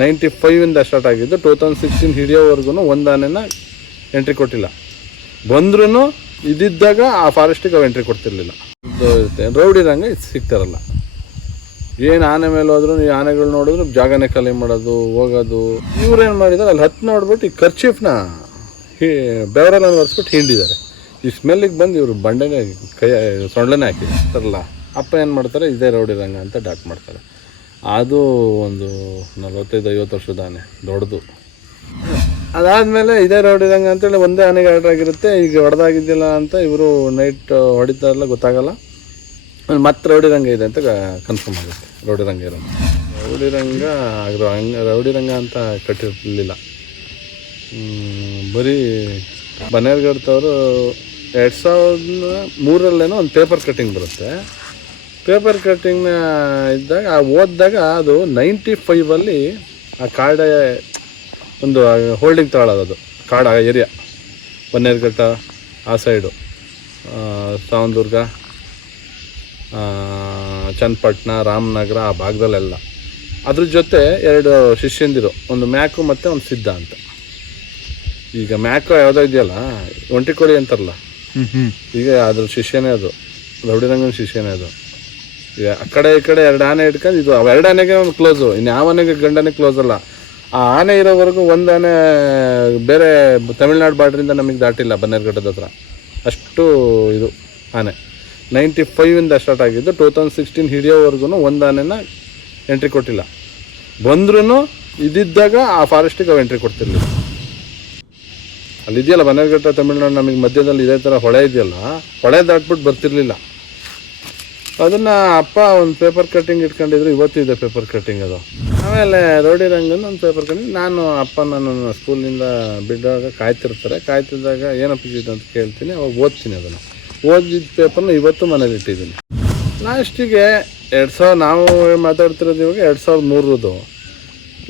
Ninety ಫೈವಿಂದ start ಆಗಿದ್ದು two thousand sixteen ಹಿಡಿಯೋವರೆಗೂ ಒಂದು ಆನೆನ ಎಂಟ್ರಿ ಕೊಟ್ಟಿಲ್ಲ. ಬಂದ್ರೂ ಇದಿದ್ದಾಗ ಆ ಫಾರೆಸ್ಟಿಗೆ ಅವು ಎಂಟ್ರಿ ಕೊಡ್ತಿರ್ಲಿಲ್ಲ. ಇದು ಇರುತ್ತೆ. ರೌಡಿ ರಂಗ ಇದು ಸಿಗ್ತಾರಲ್ಲ. ಏನು ಆನೆ ಮೇಲೆ ಹೋದ್ರು ಈ ಆನೆಗಳು ನೋಡಿದ್ರು ಜಾಗನೇ ಖಾಲಿ ಮಾಡೋದು, ಹೋಗೋದು. ಇವ್ರೇನು ಮಾಡಿದ್ದಾರೆ ಅಲ್ಲಿ ಹತ್ತು ನೋಡ್ಬಿಟ್ಟು ಈ ಖರ್ಚೀಫ್ನ ಹಿ ಬೆವರಲ್ಲಿ ಒರೆಸ್ಬಿಟ್ಟು ಹಿಂಡಿದ್ದಾರೆ. ಈ ಸ್ಮೆಲ್ಲಿಗೆ ಬಂದು ಇವರು ಬಂಡೆನೇ ಕೈ ಸೊಳ್ಳೆನೇ ಹಾಕಿದ್ದಾರಲ್ಲ ಅಪ್ಪ ಏನು ಮಾಡ್ತಾರೆ? ಇದೇ ರೌಡಿರಂಗ ಅಂತ ಡಾಕ್ ಮಾಡ್ತಾರೆ. ಅದು ಒಂದು ನಲವತ್ತೈದು ಐವತ್ತು ವರ್ಷದ ಆನೆ ದೊಡ್ಡದು. ಅದಾದಮೇಲೆ ಇದೇ ರೌಡಿ ರಂಗ ಅಂತೇಳಿ ಒಂದೇ ಆನೆಗೆ ಆರ್ಡರ್ ಆಗಿರುತ್ತೆ. ಈಗ ಹೊಡೆದಾಗಿದ್ದಿಲ್ಲ ಅಂತ ಇವರು ನೈಟ್ ಹೊಡಿತಾರಲ್ಲ ಗೊತ್ತಾಗಲ್ಲ. ಮತ್ತೆ ರೌಡಿ ರಂಗ ಇದೆ ಅಂತ ಕನ್ಫರ್ಮ್ ಆಗುತ್ತೆ. ರೌಡಿ ರಂಗ ರೌಡಿರಂಗ ರೌಡಿ ರಂಗ ಆಗ್ರ ಹಂಗ ರೌಡಿ ರಂಗ ಅಂತ ಕಟ್ಟಿರಲಿಲ್ಲ. ಬರೀ ಬನೇರ್ಗಡ್ತವರು ಎರಡು ಸಾವಿರದ ಮೂರಲ್ಲೇನೋ ಒಂದು ಪೇಪರ್ ಕಟ್ಟಿಂಗ್ ಬರುತ್ತೆ. ಪೇಪರ್ ಕಟ್ಟಿಂಗ್ನ ಇದ್ದಾಗ ಆ ಓದಿದಾಗ ಅದು ನೈಂಟಿ ಫೈವಲ್ಲಿ ಆ ಕಾಡ ಒಂದು ಹೋಲ್ಡಿಂಗ್ ತಗೊಳ್ಳೋದು ಅದು ಕಾಡ ಏರಿಯಾ ಬನ್ನೇರ್ಘಟ್ಟ ಆ ಸೈಡು ಸಾವನದುರ್ಗ ಆ, ಚನ್ನಪಟ್ಟಣ ರಾಮನಗರ ಆ ಭಾಗದಲ್ಲೆಲ್ಲ. ಅದ್ರ ಜೊತೆ ಎರಡು ಶಿಷ್ಯಂದಿರು ಒಂದು ಮ್ಯಾಕು ಮತ್ತು ಒಂದು ಸಿದ್ಧ ಅಂತ. ಈಗ ಮ್ಯಾಕು ಯಾವುದೋ ಇದೆಯಲ್ಲ ಒಂಟಿಕೋಳಿ ಅಂತಾರಲ್ಲ. ಈಗ ಅದ್ರ ಶಿಷ್ಯನೇ ಅದು ರೌಡಿರಂಗನ ಶಿಷ್ಯನೇ ಅದು. ಆ ಕಡೆ, ಈ ಕಡೆ ಎರಡು ಆನೆ ಇಟ್ಕೊಂಡು ಇದು ಎರಡು ಆನೆಗೆ ಒಂದು ಕ್ಲೋಸು ಇನ್ನು ಯಾವ ಆನೆಗೆ ಗಂಡನೇ ಕ್ಲೋಸ್ ಅಲ್ಲ. ಆ ಆನೆ ಇರೋವರೆಗೂ ಒಂದು ಆನೆ ಬೇರೆ ತಮಿಳ್ನಾಡು ಬಾರ್ಡ್ರಿಂದ ನಮಗೆ ದಾಟಿಲ್ಲ ಬನ್ನೇರ್ಘಟ್ಟದ ಹತ್ರ. ಅಷ್ಟು ಇದು ಆನೆ. ನೈಂಟಿ ಫೈವಿಂದ ಸ್ಟಾರ್ಟ್ ಆಗಿದ್ದು ಟೂ ತೌಸಂಡ್ ಸಿಕ್ಸ್ಟೀನ್ ಹಿಡಿಯೋವರೆಗೂ ಒಂದು ಆನೆನ ಎಂಟ್ರಿ ಕೊಟ್ಟಿಲ್ಲ. ಬಂದ್ರೂ ಇದಿದ್ದಾಗ ಆ ಫಾರೆಸ್ಟಿಗೆ ಅವು ಎಂಟ್ರಿ ಕೊಡ್ತಿರ್ಲಿಲ್ಲ. ಅಲ್ಲಿ ಇದೆಯಲ್ಲ ಬನ್ನೇರ್ಘಟ್ಟ ತಮಿಳ್ನಾಡು ನಮಗೆ ಮಧ್ಯದಲ್ಲಿ ಇದೇ ಥರ ಹೊಳೆ ಇದೆಯಲ್ಲ, ಹೊಳೆ ದಾಟ್ಬಿಟ್ಟು ಬರ್ತಿರ್ಲಿಲ್ಲ. ಅದನ್ನು ಅಪ್ಪ ಒಂದು ಪೇಪರ್ ಕಟ್ಟಿಂಗ್ ಇಟ್ಕೊಂಡಿದ್ರು ಇವತ್ತಿದೆ ಪೇಪರ್ ಕಟ್ಟಿಂಗ್ ಅದು. ಆಮೇಲೆ ರೋಡಿ ಒಂದು ಪೇಪರ್ ಕಟ್ಟಿಂಗ್ ನಾನು ಅಪ್ಪ ನನ್ನ ಸ್ಕೂಲಿಂದ ಬಿಡುವಾಗ ಕಾಯ್ತಿರ್ತಾರೆ. ಕಾಯ್ತಿದ್ದಾಗ ಏನಪ್ಪ ಅಂತ ಕೇಳ್ತೀನಿ, ಅವಾಗ ಓದ್ತೀನಿ ಅದನ್ನು. ಓದಿದ ಪೇಪರ್ನ ಇವತ್ತು ಮನೇಲಿ ಇಟ್ಟಿದ್ದೀನಿ. ಲಾಸ್ಟಿಗೆ ಎರಡು ಸಾವಿರ ನಾವು ಮಾತಾಡ್ತಿರೋದು ಇವಾಗ ಎರಡು ಸಾವಿರದ ಮೂರರದು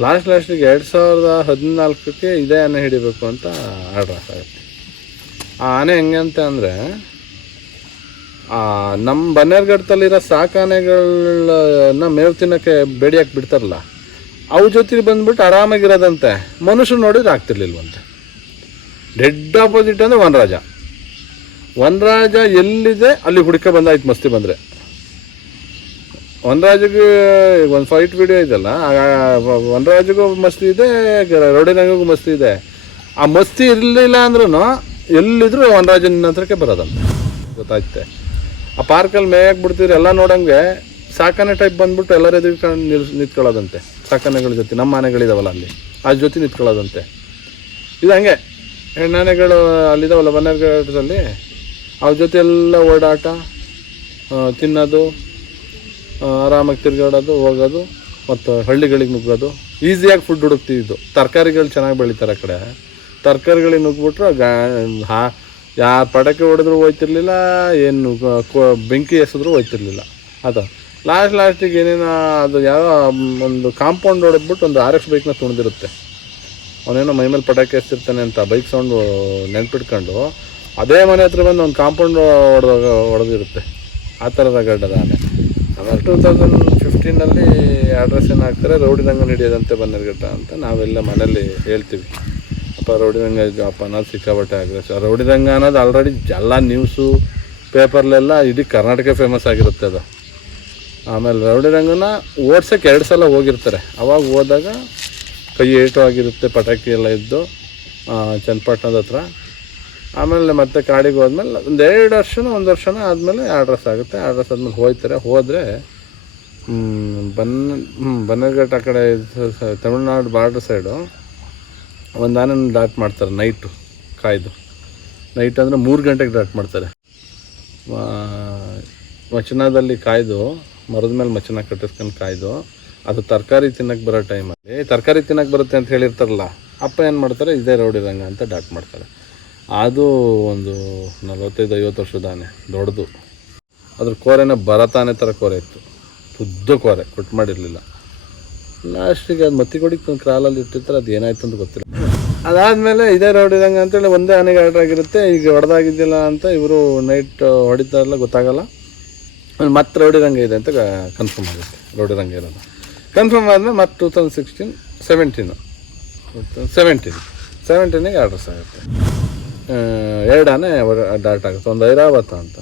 ಲಾಸ್ಟ್ ಲಾಸ್ಟಿಗೆ ಎರಡು ಸಾವಿರದ ಹದಿನಾಲ್ಕಕ್ಕೆ ಇದೇ ಆನೆ ಹಿಡಿಬೇಕು ಅಂತ ಆರ್ಡ್ರ್ ಆಗುತ್ತೆ ಆ ಆನೆ ಹೆಂಗೆ ಅಂತ ಅಂದರೆ ನಮ್ಮ ಬನ್ನೇರ್ಘಟ್ಟದಲ್ಲಿರೋ ಸಾಕಾನೆಗಳನ್ನ ಮೇವು ತಿನ್ನೋಕ್ಕೆ ಬೇಡಿಯಾಕೆ ಬಿಡ್ತಾರಲ್ಲ ಅವ್ರ ಜೊತೆ ಬಂದ್ಬಿಟ್ಟು ಆರಾಮಾಗಿರೋದಂತೆ. ಮನುಷ್ಯರು ನೋಡಿದ್ರೆ ಆಗ್ತಿರ್ಲಿಲ್ವಂತೆ. ಡೆಡ್ ಆಪೋಸಿಟ್ ಅಂದರೆ ವನರಾಜ. ವನರಾಜ ಎಲ್ಲಿದೆ, ಅಲ್ಲಿ ಹುಡುಕ ಬಂದಾಯ್ತು ಮಸ್ತಿ ಬಂದರೆ. ವನರಾಜಿಗೆ ಒಂದು ಫೈಟ್ ವಿಡಿಯೋ ಇದೆಯಲ್ಲ ವನರಾಜಿಗೂ ಮಸ್ತಿ ಇದೆ ರೌಡಿನಂಗೂ ಮಸ್ತಿ ಇದೆ. ಆ ಮಸ್ತಿ ಇರಲಿಲ್ಲ ಅಂದ್ರೂ ಎಲ್ಲಿದ್ರು ವನರಾಜನ ಹತ್ರಕ್ಕೆ ಬರೋದಂತೆ. ಗೊತ್ತಾಯ್ತೆ? ಆ ಪಾರ್ಕಲ್ಲಿ ಮೇಯಕ್ಕೆ ಬಿಡ್ತಿದ್ರೆ ಎಲ್ಲ ನೋಡಂಗೆ ಸಾಕಾನೆ ಟೈಪ್ ಬಂದ್ಬಿಟ್ಟು ಎಲ್ಲರ ಎದುರು ನಿಲ್ ನಿಂತ್ಕೊಳ್ಳೋದಂತೆ. ಸಾಕಾನೆಗಳ ಜೊತೆ. ನಮ್ಮ ಆನೆಗಳಿದಾವಲ್ಲ ಅಲ್ಲಿ. ಅದ್ರ ಜೊತೆ ನಿಂತ್ಕೊಳ್ಳೋದಂತೆ. ಇದು ಹಂಗೆ. ಹೆಣ್ಣಾನೆಗಳು ಅಲ್ಲಿದಾವಲ್ಲ ಬನ್ನೇರ್ಘಟ್ಟದಲ್ಲಿ ಅವ್ರ ಜೊತೆ ಎಲ್ಲ ಓಡಾಟ ಆ, ತಿನ್ನೋದು ಆ, ಆರಾಮಾಗಿ ತಿರ್ಗಾಡೋದು ಹೋಗೋದು ಮತ್ತು ಹಳ್ಳಿಗಳಿಗೆ ನುಗ್ಗೋದು. ಈಸಿಯಾಗಿ ಫುಡ್ ಹುಡುಕ್ತಿದ್ದು. ತರಕಾರಿಗಳು ಚೆನ್ನಾಗಿ ಬೆಳೀತಾರೆ ಆ ಕಡೆ. ತರಕಾರಿಗಳಿಗೆ ನುಗ್ಬಿಟ್ರೆ ಗಾ ಹಾ ಯಾರು ಪಟಾಕಿ ಹೊಡೆದ್ರು ಹೋಯ್ತಿರ್ಲಿಲ್ಲ, ಏನು ಬೆಂಕಿ ಎಸಿದ್ರು ಹೋಯ್ತಿರ್ಲಿಲ್ಲ. ಅದು. ಲಾಸ್ಟ್ ಲಾಸ್ಟಿಗೆ ಏನೇನು ಅದು ಯಾವ ಒಂದು ಕಾಂಪೌಂಡ್ ಹೊಡೆದ್ಬಿಟ್ಟು ಒಂದು ಆರ್ ಎಕ್ಸ್ ಬೈಕ್ನ ತುಣಿದಿರುತ್ತೆ ಅವನೇನೋ ಮೈ ಮೇಲೆ ಪಟಾಕಿ ಎಸ್ತಿರ್ತಾನೆ ಅಂತ ಬೈಕ್ ಸೌಂಡು ನೆನ್ಪಿಟ್ಕೊಂಡು, ಅದೇ ಮನೆ ಹತ್ರ ಬಂದು ಒಂದು ಕಾಂಪೌಂಡ್ ಹೊಡೆದಾಗ, ಹೊಡೆದಿರುತ್ತೆ. ಆ ಥರದ ಗಡ್ಡದ ಆನೆ ಆಮೇಲೆ ಟೂ ತೌಸಂಡ್ ಫಿಫ್ಟೀನಲ್ಲಿ ಅಡ್ರೆಸ್ ಏನು ಹಾಕ್ತಾರೆ ರೌಡಿ ರಂಗ ಹಿಡಿಯೋದಂತೆ ಬನ್ನೇರ್ಘಟ್ಟ ಅಂತ ನಾವೆಲ್ಲ ಮನೇಲಿ ಹೇಳ್ತೀವಿ. ಅಪ್ಪ ರೌಡಿ ಇದು ಅಪ್ಪ ಅನ್ನೋದು ಸಿಕ್ಕಾಬಟ್ಟೆ ಆಗ್ರೆಸ್ ರೌಡಿ ರಂಗ ಅನ್ನೋದು ಆಲ್ರೆಡಿ ಎಲ್ಲ ನ್ಯೂಸು ಪೇಪರ್ಲೆಲ್ಲ ಇಡೀ ಕರ್ನಾಟಕ ಫೇಮಸ್ ಆಗಿರುತ್ತೆ ಅದು. ಆಮೇಲೆ ರೌಡಿರಂಗನ ಓಡ್ಸೋಕ್ಕೆ ಎರಡು ಸಲ ಹೋಗಿರ್ತಾರೆ. ಅವಾಗ ಹೋದಾಗ ಕೈ ಏಟು ಆಗಿರುತ್ತೆ, ಪಟಾಕಿ ಎಲ್ಲ ಇದ್ದು ಚನ್ನಪಟ್ಟಣದ ಹತ್ರ. ಆಮೇಲೆ ಮತ್ತೆ ಕಾಡಿಗೆ ಹೋದ್ಮೇಲೆ ಒಂದು ಎರಡು ವರ್ಷನೋ, ಒಂದು ವರ್ಷನ ಆದಮೇಲೆ ಆಡ್ರೆಸ್ ಆಗುತ್ತೆ. ಅಡ್ರೆಸ್ ಆದಮೇಲೆ ಹೋಗ್ತಾರೆ ಹೋದರೆ ಬನ್ ಬನ್ನಗಟ್ಟ ಆ ಕಡೆ ತಮಿಳ್ನಾಡು ಬಾರ್ಡ್ರ್ ಸೈಡು ಒಂದು ಆನೆನ ಡಾಟ್ ಮಾಡ್ತಾರೆ ನೈಟು ಕಾಯ್ದು. ನೈಟ್ ಅಂದರೆ ಮೂರು ಗಂಟೆಗೆ ಡಾಟ್ ಮಾಡ್ತಾರೆ. ಮಚನದಲ್ಲಿ ಕಾಯ್ದು, ಮರದ ಮೇಲೆ ಮಚನ ಕಟ್ಟಿಸ್ಕೊಂಡು ಕಾಯ್ದು, ಅದು ತರಕಾರಿ ತಿನ್ನಕ್ಕೆ ಬರೋ ಟೈಮಲ್ಲಿ, ತರಕಾರಿ ತಿನ್ನಕ್ಕೆ ಬರುತ್ತೆ ಅಂತ ಹೇಳಿರ್ತಾರಲ್ಲ, ಅಪ್ಪ ಏನು ಮಾಡ್ತಾರೆ, ಇದೇ ರೋಡ್ ರಂಗ ಅಂತ ಡಾಟ್ ಮಾಡ್ತಾರೆ. ಅದು ಒಂದು ನಲವತ್ತೈದು, ಐವತ್ತು ವರ್ಷದ ಆನೆ, ದೊಡ್ಡದು. ಅದ್ರ ಕೋರೆನ ಬರತಾನೆ ಥರ ಕೋರೆ ಇತ್ತು. ಉದ್ದ ಕೋರೆ ಕೊಟ್ಟು ಮಾಡಿರಲಿಲ್ಲ. ಲಾಸ್ಟಿಗೆ ಅದು ಮತ್ತಿಗೊಡಿಗೆ ಒಂದು ಕ್ರಾಲಲ್ಲಿ ಇಟ್ಟಿರ್ತಾರೆ, ಅದು ಏನಾಯ್ತು ಅಂತ ಗೊತ್ತಿಲ್ಲ. ಅದಾದಮೇಲೆ ಇದೇ ರೌಡಿ ರಂಗ ಅಂತೇಳಿ ಒಂದೇ ಆನೆಗೆ ಆರ್ಡರ್ ಆಗಿರುತ್ತೆ. ಈಗ ಹೊಡೆದಾಗಿದ್ದಿಲ್ಲ ಅಂತ ಇವರು ನೈಟ್ ಹೊಡಿತಾರಲ್ಲ, ಗೊತ್ತಾಗಲ್ಲ. ಮತ್ತೆ ರೌಡಿ ರಂಗ ಇದೆ ಅಂತ ಕನ್ಫರ್ಮ್ ಆಗುತ್ತೆ. ರೌಡಿ ರಂಗ ಇರೋದು. ಕನ್ಫರ್ಮ್ ಆದಮೇಲೆ ಮತ್ತೆ two thousand sixteen seventeen seventeen ಸೆವೆಂಟೀನಿಗೆ orders ಆಗುತ್ತೆ. ಎರಡನೇ ಡಾಟ್ ಆಗುತ್ತೆ. ಒಂದು ಐರಾವತ ಅಂತ.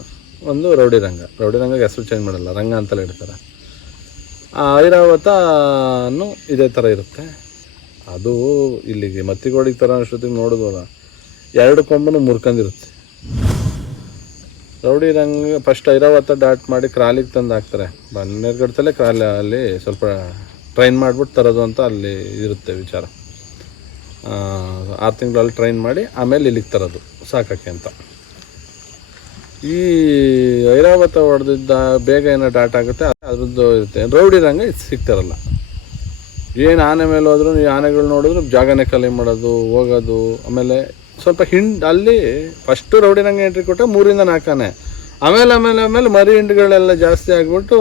ಒಂದು ರೌಡಿ ರಂಗ ರೌಡಿ ರಂಗಕ್ಕೆ ಹೆಸರು ಚೇಂಜ್ ಮಾಡಲ್ಲ. ರಂಗ ಅಂತಲೇ ಇಡ್ತಾರೆ ಐರಾವತನು ಇದೇ ಥರ ಇರುತ್ತೆ. ಅದು ಇಲ್ಲಿಗೆ ಮತ್ತಿಗೋಡಿಗೆ ಥರ ಅಷ್ಟೊತ್ತಿಗೆ ನೋಡಿದ್ವಲ್ಲ ಎರಡು ಕೊಂಬನು ಮುರ್ಕೊಂಡಿರುತ್ತೆ rowdy Ranga first Airavata dot ಮಾಡಿ ಕ್ರಾಲಿಗೆ ತಂದು ಹಾಕ್ತಾರೆ. ಬನ್ನೇರ್ಗಡ್ತಲೇ ಕ್ರಾಲಿ ಅಲ್ಲಿ ಸ್ವಲ್ಪ ಟ್ರೈನ್ ಮಾಡಿಬಿಟ್ಟು ತರೋದು ಅಂತ ಅಲ್ಲಿ ಇರುತ್ತೆ ವಿಚಾರ. ಆರು ತಿಂಗಳಲ್ಲಿ ಟ್ರೈನ್ ಮಾಡಿ ಆಮೇಲೆ ಇಲ್ಲಿಗೆ ತರೋದು ಸಾಕಕ್ಕೆ ಅಂತ. ಈ ಐರಾವತ ಹೊಡೆದಿದ್ದ ಬೇಗ ಏನೋ ಡಾಟ್ ಆಗುತ್ತೆ, ಅದ್ರದ್ದು ಇರುತ್ತೆ. ರೌಡಿ ರಂಗ ಇದು ಸಿಗ್ತಾರಲ್ಲ. ಏನು ಆನೆ ಮೇಲೆ ಹೋದ್ರು ಈ ಆನೆಗಳು ನೋಡಿದ್ರು ಜಾಗನೇ ಖಾಲಿ ಮಾಡೋದು, ಹೋಗೋದು, ಆಮೇಲೆ ಸ್ವಲ್ಪ ಹಿಂಡ್, ಅಲ್ಲಿ ಫಸ್ಟು ರೌಡಿ ರಂಗ ಎಂಟ್ರಿ ಕೊಟ್ಟ ಮೂರಿಂದ ನಾಲ್ಕು ಆನೆ ಆಮೇಲೆ ಆಮೇಲೆ ಆಮೇಲೆ ಮರಿ ಹಿಂಡ್ಗಳೆಲ್ಲ ಜಾಸ್ತಿ ಆಗಿಬಿಟ್ಟು,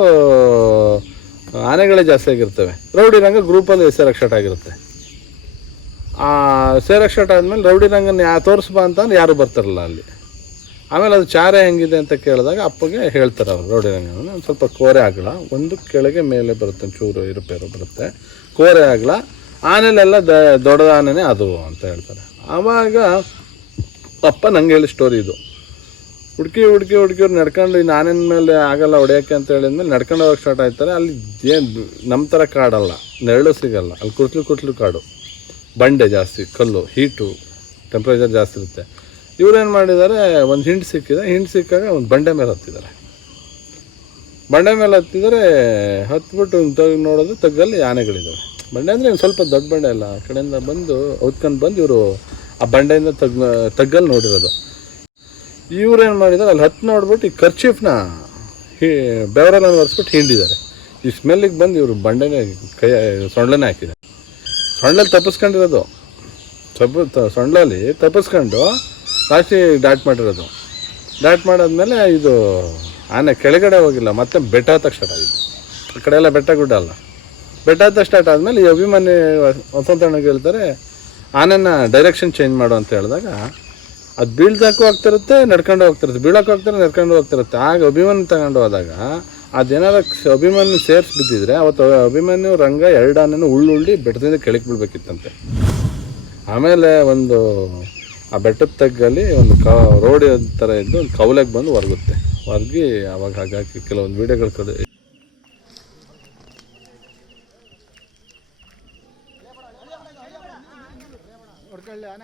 ಆನೆಗಳೇ ಜಾಸ್ತಿ ಆಗಿರ್ತವೆ. ರೌಡಿ ರಂಗ ಗ್ರೂಪಲ್ಲಿ ಸ್ಟಾರ್ಟ್ ಆಗಿರುತ್ತೆ. ಆ ಸೇರಕ್ಷಟ್ ಆದಮೇಲೆ ರೌಡಿ ರಂಗನ ಯಾ ತೋರಿಸ್ಬಾ ಅಂತಂದ್ರೆ ಯಾರು ಬರ್ತಾರಲ್ಲ ಅಲ್ಲಿ. ಆಮೇಲೆ ಅದು ಚಾರೆ ಹೆಂಗಿದೆ ಅಂತ ಕೇಳಿದಾಗ ಅಪ್ಪಗೆ ಹೇಳ್ತಾರೆ ಅವರು ರೋಡಿರಂಗನ ಒಂದು ಸ್ವಲ್ಪ ಕೋರೆ ಆಗಲ, ಒಂದು ಕೆಳಗೆ ಮೇಲೆ ಬರುತ್ತೆ, ಚೂರು ಇರುಪೇರು ಬರುತ್ತೆ, ಕೋರೆ ಆಗಲ, ಆನೆಲೆಲ್ಲ ದ ದೊಡ್ಡ ಆನೆನೇ ಅದು, ಅಂತ ಹೇಳ್ತಾರೆ. ಆವಾಗ ಅಪ್ಪ ನಂಗೆ ಹೇಳಿ ಸ್ಟೋರಿ ಇದು. ಹುಡುಕಿ ಹುಡುಕಿ ಹುಡುಕಿಯವ್ರು ನಡ್ಕೊಂಡು, ಇನ್ನು ಆನೆನ ಮೇಲೆ ಆಗಲ್ಲ ಹೊಡೆಯೋಕ್ಕೆ ಅಂತ ಹೇಳಿದ್ಮೇಲೆ ನಡ್ಕೊಂಡು ಹೋಗೋಕೆ ಸ್ಟಾರ್ಟ್ ಆಯ್ತಾರೆ. ಅಲ್ಲಿ ಏನು ನಮ್ಮ ಥರ ಕಾಡಲ್ಲ, ನೆರಳು ಸಿಗಲ್ಲ, ಅಲ್ಲಿ ಕುಟ್ಲು ಕುಟ್ಲು ಕಾಡು. ಬಂಡೆ ಜಾಸ್ತಿ, ಕಲ್ಲು ಹೀಟು ಟೆಂಪ್ರೇಚರ್ ಜಾಸ್ತಿ ಇರುತ್ತೆ. ಇವ್ರೇನು ಮಾಡಿದ್ದಾರೆ, ಒಂದು ಹಿಂಡು ಸಿಕ್ಕಿದೆ, ಹಿಂಡು ಸಿಕ್ಕಾಗ ಒಂದು ಬಂಡೆ ಮೇಲೆ ಹತ್ತಿದ್ದಾರೆ. ಬಂಡೆ ಮೇಲೆ ಹತ್ತಿದರೆ ಹತ್ಬಿಟ್ಟು ತೆಗ್ದು ನೋಡೋದು ತಗ್ಗಲ್ಲಿ ಆನೆಗಳಿದ್ದಾವೆ ಬಂಡೆ ಅಂದರೆ ಒಂದು ಸ್ವಲ್ಪ ದೊಡ್ಡ ಬಂಡೆ ಅಲ್ಲ, ಆ ಕಡೆಯಿಂದ ಬಂದು, ಹೊತ್ಕೊಂಡು ಬಂದು ಇವರು ಆ ಬಂಡೆಯಿಂದ ತಗ್ ತಗ್ಗಲ್ಲಿ ನೋಡಿರೋದು. ಇವ್ರೇನು ಮಾಡಿದ್ದಾರೆ, ಅಲ್ಲಿ ಹತ್ತು ನೋಡ್ಬಿಟ್ಟು ಈ ಖರ್ಚೀಫ್ನ ಹಿ ಬೆವರಲ್ಲ ಒರೆಸ್ಬಿಟ್ಟು ಹಿಂಡಿದ್ದಾರೆ. ಈ ಸ್ಮೆಲ್ಲಿಗೆ ಬಂದು ಇವರು ಬಂಡೆನೇ ಕೈ ಸೊಂಡ್ಲೇ ಹಾಕಿದ್ದಾರೆ. ಸೊಂಡ್ಲಲ್ಲಿ ತಪ್ಪಿಸ್ಕೊಂಡಿರೋದು. ತಪ್ಪ ಸೊಂಡ್ಲಲ್ಲಿ ತಪ್ಪಿಸ್ಕೊಂಡು ಲಾಸ್ಟಿಗೆ ಡಾಟ್ ಮಾಡಿರೋದು. ಡಾಟ್ ಮಾಡಾದ್ಮೇಲೆ ಇದು ಆನೆ ಕೆಳಗಡೆ ಹೋಗಿಲ್ಲ, ಮತ್ತೆ ಬೆಟ್ಟ ಹತ್ತಕ್ಕೆ ಸ್ಟಾರ್ಟ್ ಆಗಿದೆ. ಆ ಕಡೆ ಎಲ್ಲ ಬೆಟ್ಟ ಗುಡ್ಡ ಅಲ್ಲ. ಬೆಟ್ಟ ಹತ್ತಕ್ಕೆ ಸ್ಟಾರ್ಟ್ ಆದಮೇಲೆ ಈ ಅಭಿಮಾನಿ ವಸಂತಣ್ಣಗೆ ಹೇಳ್ತಾರೆ, ಆನೆನ ಡೈರೆಕ್ಷನ್ ಚೇಂಜ್ ಮಾಡು ಅಂತ ಹೇಳಿದಾಗ, ಅದು ಬೀಳ್ದಕ್ಕೂ ಆಗ್ತಿರುತ್ತೆ, ನಡ್ಕೊಂಡು ಹೋಗ್ತಿರುತ್ತೆ. ಬೀಳೋಕ್ಕೂ ಹೋಗ್ತಾರೆ ನಡ್ಕೊಂಡು ಹೋಗ್ತಿರುತ್ತೆ. ಆಗ ಅಭಿಮಾನಿ ತಗೊಂಡು ಹೋದಾಗ ಅದೇನಾರ ಅಭಿಮಾನಿ ಸೇರ್ಸಿ ಬಿದ್ದಿದ್ರೆ, ಅವತ್ತು ಅಭಿಮಾನಿ ರಂಗ ಎರಡು ಆನೆನೂ ಉಳ್ಳುಳ್ಳಿ ಬೆಟ್ಟದಿಂದ ಕೆಳಗೆ ಬೀಳ್ಬೇಕಿತ್ತಂತೆ. ಆಮೇಲೆ ಒಂದು ಆ ಬೆಟ್ಟದ ತಗ್ಗಲ್ಲಿ ಒಂದು ಕ ರೋಡ್ ಥರ ಇದ್ದು ಒಂದು ಕವಲೆಗೆ ಬಂದು ಹೊರಗುತ್ತೆ ಹೊರಗಿ ಅವಾಗ ಹಾಗಾಗಿ ಕೆಲವೊಂದು ವೀಡಿಯೋಗಳು ಕಡೆ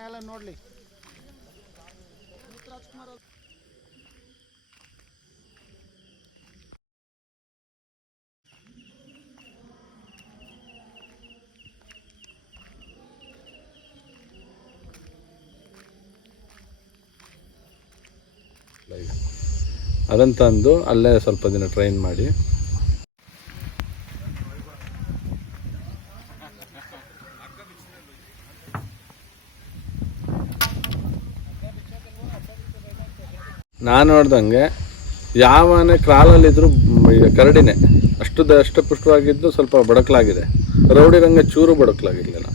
ಎಲ್ಲ ನೋಡ್ಲಿ. ಅದನ್ನು ತಂದು ಅಲ್ಲೇ ಸ್ವಲ್ಪ ದಿನ ಟ್ರೈನ್ ಮಾಡಿ. ನಾನು ನೋಡ್ದಂಗೆ ಯಾವನೇ ಕ್ರಾಲಲ್ಲಿದ್ದರೂ ಈಗ ಕರಡಿನೇ, ಅಷ್ಟು ದ ಅಷ್ಟು ಪುಷ್ಟವಾಗಿದ್ದು ಸ್ವಲ್ಪ ಬಡಕಲಾಗಿದೆ. ರೌಡಿ ರಂಗ ಚೂರು ಬಡಕಲಾಗಿರ್ಲಿಲ್ಲ.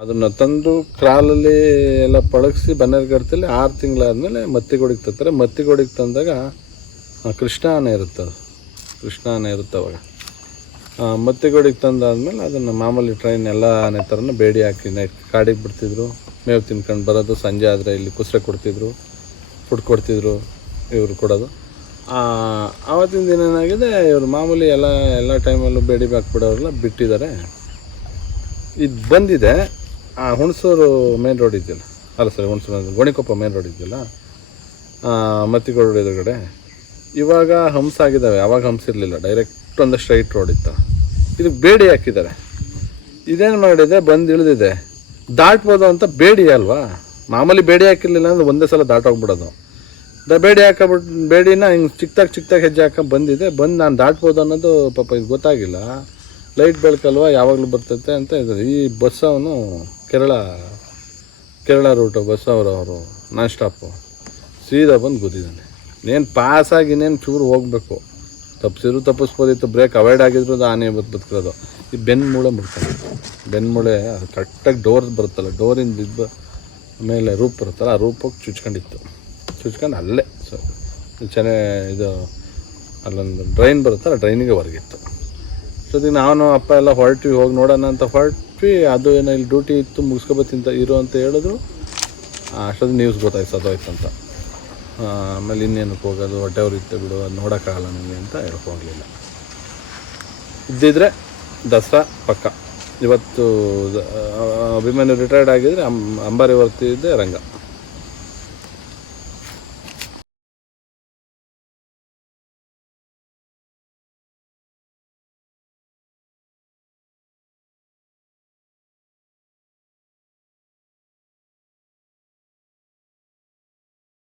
ಅದನ್ನ ತಂದು ಕ್ರಾಲಲ್ಲಿ ಎಲ್ಲ ಪಳಗಿಸಿ ಬನ್ನೇರ್ಗಡ್ತಲ್ಲಿ ಆರು ತಿಂಗಳಾದಮೇಲೆ ಮತ್ತಿಗೋಡಿಗೆ ತರ್ತಾರೆ. ಮತ್ತಿಗೋಡಿಗೆ ತಂದಾಗ ಕೃಷ್ಣ ಆನೆ ಇರುತ್ತೆ ಅದು ಕೃಷ್ಣ ಆನೆ ಇರುತ್ತೆ ಅವಾಗ. ಆ, ಮತ್ತಿಗೋಡಿಗೆ ತಂದಾದ್ಮೇಲೆ ಅದನ್ನು ಮಾಮೂಲಿ ಟ್ರೈನ್ ಎಲ್ಲ ಆನೆ ಥರನೂ ಬೇಡಿ ಹಾಕಿ ನೈಟ್ ಕಾಡಿಗೆ ಬಿಡ್ತಿದ್ರು. ಮೇವು ತಿನ್ಕೊಂಡು ಬರೋದು ಸಂಜೆ ಆದರೆ ಇಲ್ಲಿ ಕುಸ್ರೆ ಕೊಡ್ತಿದ್ರು ಫುಡ್ ಕೊಡ್ತಿದ್ರು ಇವರು ಕೊಡೋದು. ಆವತ್ತಿನ ದಿನ ಏನಾಗಿದೆ ಇವರು ಮಾಮೂಲಿ ಎಲ್ಲ ಎಲ್ಲ ಟೈಮಲ್ಲೂ ಬೇಡಿ ಹಾಕ್ಬಿಡೋರೆಲ್ಲ ಬಿಟ್ಟಿದ್ದಾರೆ. ಇದು ಬಂದಿದೆ ಆ ಹುಣಸೂರು ಮೇನ್ ರೋಡ್ ಇದೆಯಲ್ಲ ಅಲ್ಲ ಸರಿ ಹುಣಸೂರು ಗೋಣಿಕೊಪ್ಪ ಮೇನ್ ರೋಡ್ ಇದೆಯಲ್ಲ ಮತ್ತಿಗೋಡ್ ಎದುರುಗಡೆ. ಇವಾಗ ಹಂಸ ಆಗಿದ್ದಾವೆ ಅವಾಗ ಹಂಸ ಇರಲಿಲ್ಲ ಡೈರೆಕ್ಟ್ ಒಂದು ಸ್ಟ್ರೈಟ್ ರೋಡ್ ಇತ್ತು. ಇದು ಬೇಡಿ ಹಾಕಿದ್ದಾರೆ. ಇದೇನು ಮಾಡಿದೆ? ಬಂದು ಇಳಿದಿದೆ. ದಾಟ್ಬೋದು ಅಂತ ಬೇಡಿ ಅಲ್ವಾ? ಮಾಮೂಲಿ ಬೇಡಿ ಹಾಕಿರಲಿಲ್ಲ ಅಂದ್ರೆ ಒಂದೇ ಸಲ ದಾಟೋಗ್ಬಿಡೋದು. ದ ಬೇಡಿ ಹಾಕಬಿಟ್ಟು ಬೇಡಿನ ಹಿಂಗೆ ಚಿಕ್ಕದಾಗಿ ಚಿಕ್ಕದಾಗಿ ಹೆಜ್ಜೆ ಹಾಕೊಂಡು ಬಂದಿದೆ. ಬಂದು ನಾನು ದಾಟ್ಬೋದು ಅನ್ನೋದು ಪಾಪ ಇದು ಗೊತ್ತಾಗಿಲ್ಲ. ಲೈಟ್ ಬೆಳಕಲ್ವ ಯಾವಾಗಲೂ ಬರ್ತೈತೆ ಅಂತ ಇದ್ದಾರೆ. ಈ ಬಸ್ ಅವನು ಕೇರಳ ಕೇರಳ ರೂಟು ಬಸ್ ಅವರು ಅವರು ನಾನ್ ಸ್ಟಾಪು ಸೀದಾ ಬಂದು ಗುದ್ದಿದ್ದಾನೆ. ಇನ್ನೇನು ಪಾಸಾಗಿ ಇನ್ನೇನು ಚೂರು ಹೋಗಬೇಕು. ತಪ್ಪಿಸಿದ್ರು ತಪ್ಪಿಸ್ಬೋದಿತ್ತು ಬ್ರೇಕ್ ಅವಾಯ್ಡ್ ಆಗಿದ್ರು ಅದು ಆನೆ ಬದ್ ಬದುಕಿರೋದು ಈ ಬೆನ್ನು ಮೂಳೆ ಮುಟ್ಕೊಂಡು ಬೆನ್ನು ಮೂಳೆ ಅದು ಕರೆಕ್ಟಾಗಿ ಡೋರ್ ಬರುತ್ತಲ್ಲ ಡೋರಿಂದ ಬಿದ್ದು ಮೇಲೆ ರೂಪ್ ಬರುತ್ತಲ್ಲ ಆ ರೂಪಕ್ಕೆ ಚುಚ್ಕೊಂಡಿತ್ತು. ಚುಚ್ಕೊಂಡು ಅಲ್ಲೇ ಸೊ ಚೆನ್ನಾಗಿ ಇದು ಅಲ್ಲೊಂದು ಡ್ರೈನ್ ಬರುತ್ತಲ್ಲ ಡ್ರೈನಿಗೆ ಹೊರಗಿತ್ತು. ಜೊತೆಗೆ ನಾನು ಅಪ್ಪ ಎಲ್ಲ ಹೊರಟ್ವಿ ಹೋಗಿ ನೋಡೋಣ ಅಂತ ಹೊರಟ್ವಿ. ಅದು ಏನೋ ಇಲ್ಲಿ ಡ್ಯೂಟಿ ಇತ್ತು ಮುಗಿಸ್ಕೊಬತ್ತಿಂತ ಇರು ಅಂತ ಹೇಳಿದ್ರು. ಅಷ್ಟೊಂದು ನ್ಯೂಸ್ ಗೊತ್ತಾಯ್ತು ಸದೋಯ್ತು ಅಂತ. ಆ, ಆಮೇಲೆ ಇನ್ನೇನಕ್ಕೆ ಹೋಗೋದು ಹೊಟ್ಟೆವ್ರು ಇತ್ತು ಬಿಡು, ಅದು ನೋಡೋಕ್ಕಾಗಲ್ಲ ನನಗೆ ಅಂತ ಹೇಳಕ್ಕೆ ಇದ್ದಿದ್ರೆ ದಸರಾ ಪಕ್ಕ. ಇವತ್ತು ಅಭಿಮಾನಿ ರಿಟೈರ್ಡ್ ಆಗಿದ್ದರೆ ಅಂಬಾರಿ ವರ್ತಿದ್ದೆ ರಂಗ.